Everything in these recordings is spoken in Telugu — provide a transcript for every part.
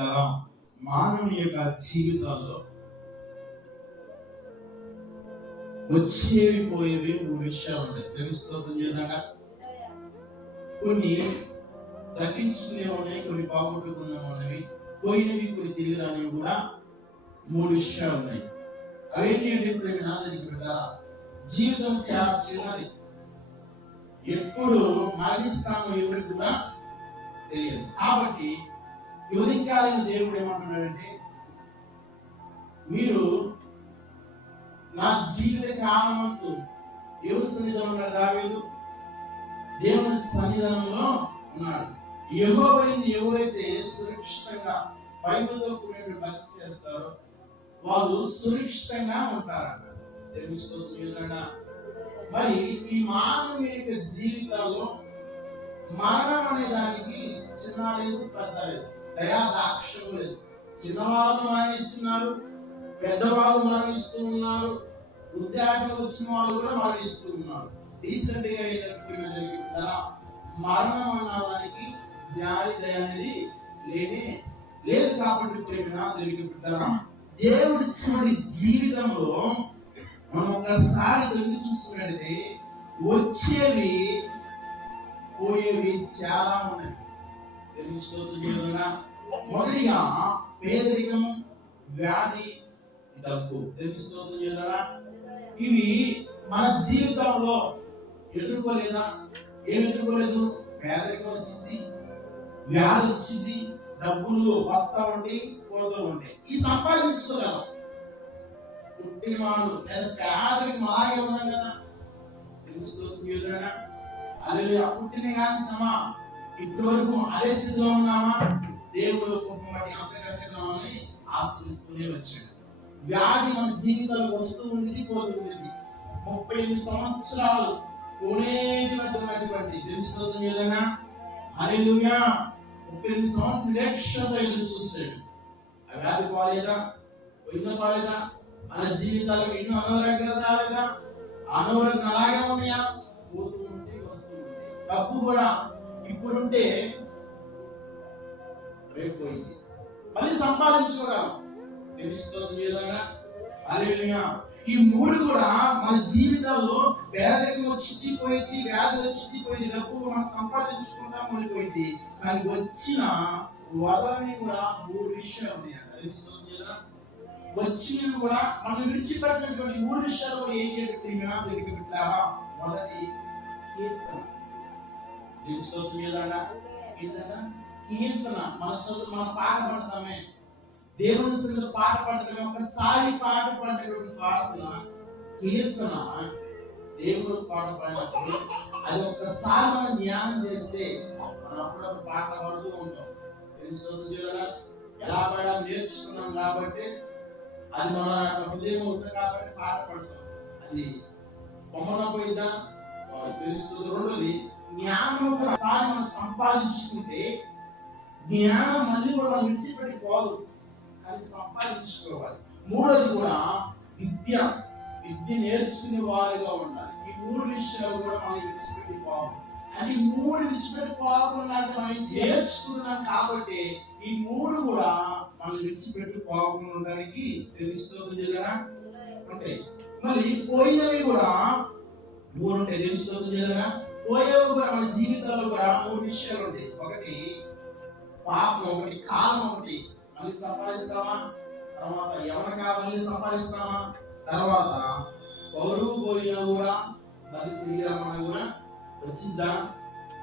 బిడ్డారా మానవుని యొక్క జీవితాల్లో వచ్చేవి పోయేవి మూడు విషయాలు ఉన్నాయి. తెలుస్తుంది చేద్దాగా కొన్ని తగ్గించుకునే ఉన్నాయి కొన్ని పోగొట్టుకునే ఉన్నవి పోయినవి కొన్ని తిరిగి రానివి కూడా మూడు విషయాలు ఉన్నాయి. అవేంటి అంటే ప్రేమ బిడ్డారా జీవితం చాలా చిన్నది. ఎప్పుడు మరణిస్తామో ఎవరికి కూడా తెలియదు. కాబట్టి ఈ ఉదయకాలం దేవుడు ఏమంటున్నాడంటే మీరు నా జీవిత కాలమంతు దేవుని సన్నిధానం ఉన్నాడు దావేదు. దేవుని సన్నిధానంలో ఉన్నాడు. యెహోవాని ఎవరైతే సురక్షితంగా బైబిల్తో కూడిన భక్తి చేస్తారో వాళ్ళు సురక్షితంగా ఉంటారంట. తెలుసుకోవద్దు మరి ఈ మానవ జీవితంలో జీవితాల్లో మరణం అనే దానికి చిన్న లేదు పెద్ద లేదు దయా దాక్షం లేదు చిన్నవాళ్ళు మరణిస్తున్నారు పెద్దవాళ్ళు మరణిస్తూ ఉన్నారు ఉద్యోగం వచ్చిన వాళ్ళు కూడా మరణిస్తూ ఉన్నారు రీసెంట్గా ఏదైనా మరణం అన్న దానికి జాలి దయ అనేది లేనే లేదు కాబట్టి ప్రేమనా జరిగి బిడ్డారా దేవుడి చివరి జీవితంలో మనం ఒకసారి దొంగి చూసుకున్నట్లయితే వచ్చేవి పోయేవి చాలా ఉన్నాయి. తెలుసుకోతున్నా మొదటిగా పేదరికము వ్యాధి డబ్బు. తెలుసుకోతున్నా ఇవి మన జీవితంలో ఎదుర్కోలేదా? ఏం ఎదుర్కోలేదు? పేదరికం వచ్చింది వ్యాధి వచ్చింది డబ్బులు వస్తా ఉండి పోతూ ఉంటాయి ఈ సంపాదించుకోగలం. పుట్టినవాడు లేదా పేదరికం అలాగే ఉన్నాం కదా. తెలుసుకోతున్నా అదే పుట్టిన కానీ సమా ఇప్పటి వరకు అదే స్థితిలో ఉన్నామా? దేవుడు వాటి అంతర్గతంగానే ఆశ్రయిస్తూనే వచ్చాడు. వ్యాధి మన జీవితాలు వస్తూ ఉండేది పోతూ ఉండేది. ముప్పై ఎనిమిది సంవత్సరాలు కోనేటి వద్ద ఉన్నటువంటి తెలుసుకోవద్దు ఏదైనా? హల్లెలూయా! ముప్పై ఎనిమిది సంవత్సరాలు నిరీక్షతో ఎదురు చూస్తాడు ఆ వ్యాధి పోలేదా? పోయిందా పోలేదా? మన జీవితాలకు ఎన్నో అనారోగ్యాలు రాలేదా? అనారోగ్యం అలాగే ఉన్నాయా? పోతూ ఉంటే వస్తూ ఉంటే. డబ్బు కూడా ఇప్పుడుంటే రేపోయింది మళ్ళీ సంపాదించుకోగలం తెలుస్తుంది ఈ మూడు కూడా మన జీవితంలో పేదరికం వచ్చింది పోయింది వ్యాధి వచ్చింది పోయింది. డబ్బు మనం సంపాదించుకుంటాం పోయింది. కానీ వచ్చిన వదలని కూడా మూడు విషయాలు ఉన్నాయి వచ్చినవి కూడా మనం విడిచిపెట్టినటువంటి మూడు విషయాలు ఏం ఏంటి అంటే దొరికి పెట్టారా? మొదటి కీర్తన. తెలుసుకోవచ్చు ఏదన్నా ఏదన్నా కీర్తన మన చదువు మన పాట పాడతామే. దేవుని సన్నిధిలో పాట పాడతామే. ఒకసారి పాట పడేటువంటి ప్రార్థన కీర్తన దేవుడు పాట పాడినప్పుడు అది ఒక్కసారి మనం ధ్యానం చేస్తే మనం అప్పుడప్పుడు పాట పాడుతూ ఉంటాం. తెలుసుకోవచ్చు కదా ఎలా పాడాలి నేర్చుకున్నాం కాబట్టి అది మన హృదయం ఉంటుంది కాబట్టి పాట పడతాం. అది బొమ్మన పోయిద్దా? తెలుస్తుంది రెండోది జ్ఞానం ఒకసారి మనం సంపాదించుకుంటే జ్ఞానం మళ్ళీ కూడా మనం విడిచిపెట్టి పోదు. కానీ సంపాదించుకోవాలి. మూడోది కూడా విద్య. విద్య నేర్చుకునే వారిగా ఉండాలి. ఈ మూడు విషయాలు కూడా మనం విడిచిపెట్టి పోవాలి. అది ఈ మూడు విడిచిపెట్టి పోకుండా మనం చేర్చుకున్నాం కాబట్టి ఈ మూడు కూడా మనం విడిచిపెట్టి పోకుండా ఉండడానికి తెలుస్తుంది కదా ఉంటాయి. మరి పోయినవి కూడా మూడు ఉంటాయి. తెలుస్తుంది కదా పోయేవి కూడా మన జీవితంలో కూడా మూడు విషయాలు ఉంటాయి. ఒకటి పాపం ఒకటి కాలం ఒకటి. మళ్ళీ సంపాదిస్తామా? తర్వాత ఎవరికా మళ్ళీ సంపాదిస్తామా? తర్వాత పౌరువు పోయినా కూడా మరి తిరిగి రమ్మని కూడా వచ్చిందా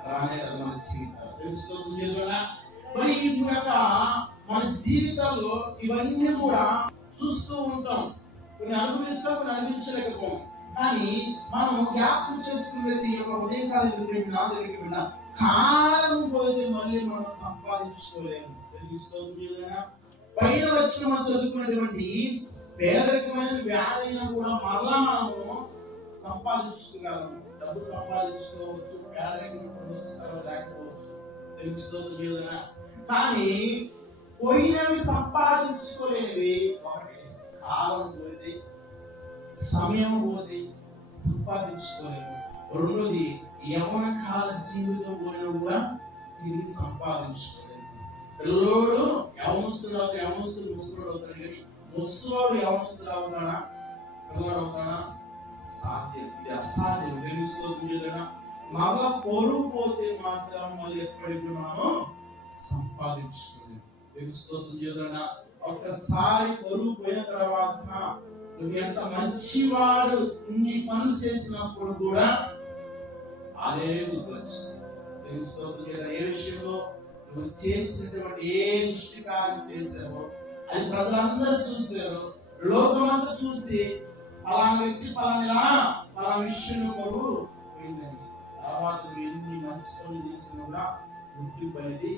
రానే మన జీవితాలు. తెలుస్తుంది కదా మరి ఇప్పుడు మన జీవితంలో ఇవన్నీ కూడా చూస్తూ ఉంటాం. కొన్ని అనుభవిస్తాం కొన్ని అనుభవించలేకపోం కానీ మనం జ్ఞాపకం చేసుకునేది ఒక ఉదయకాలం కాలేదు నా దగ్గరికి వెళ్ళా కాలం పోతే మళ్ళీ మనం సంపాదించుకోలేము. తెలుసుకోవచ్చు పైన వచ్చిన మనం చదువుకున్నటువంటి పేదరికమైన వ్యాధైనా కూడా మరలా మనము సంపాదించుకోగలము డబ్బు సంపాదించుకోవచ్చు పేదరికం తర్వాత లేకపోవచ్చు తెలుసుకోవచ్చు కానీ పోయినవి సంపాదించుకోలేనివి ఒకటి. కాలం పోయింది సమయం పోతే సంపాదించుకోలేము రెండోది యవన కాల జీవితం పోయినా కూడా తిరిగి సంపాదించుకోలేము పిల్లోడు యవనస్తులు అవుతాడు యవనస్తులు ముసలోడు అవుతాడు. కానీ ముసలోడు యవనస్తులు అవుతాడా? పిల్లడు అవుతాడా? సాధ్యం. ఇది అసాధ్యం. తెలుసుకోవద్దు ఏదైనా మగ పొరుగు పోతే మాత్రం మళ్ళీ ఎప్పటికీ మనము సంపాదించుకోలేము. తెలుసుకోవద్దు ఏదైనా ఒక్కసారి పొరుగు పోయిన తర్వాత నువ్వు ఎంత మంచివాడు ఇన్ని పనులు చేసినప్పుడు కూడా అదే గుర్తొచ్చు తెలుసుకోవద్దు లేదా ఏ విషయంలో నువ్వు చేసినటువంటి ఏ దృష్టి కార్యం చేసావో అది ప్రజలందరూ చూశారు లోకమంతా చూసి పలానా వ్యక్తి పలానా పలానా విషయంలో పొరుగు పోయిందని తర్వాత నువ్వు ఎన్ని మంచి పనులు చేసినా కూడా గుర్తింపు అనేది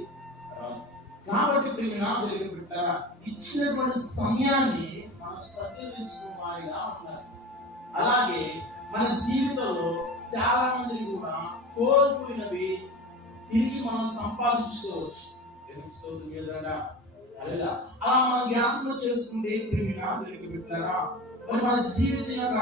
రాదు. కాబట్టి ప్రియనా పెట్టారా ఇచ్చినటువంటి సమయాన్ని మనం సద్వినియోగించుకున్న వారిగా ఉండాలి. అలాగే మన జీవితంలో చాలా మంది కూడా కోల్పోయినవి తిరిగి మనం సంపాదించుకోవచ్చు. అలా అలా మనం జ్ఞాపకం చేసుకుంటే ప్రియనా జరిగి పెట్టారా మరి మన జీవితం యొక్క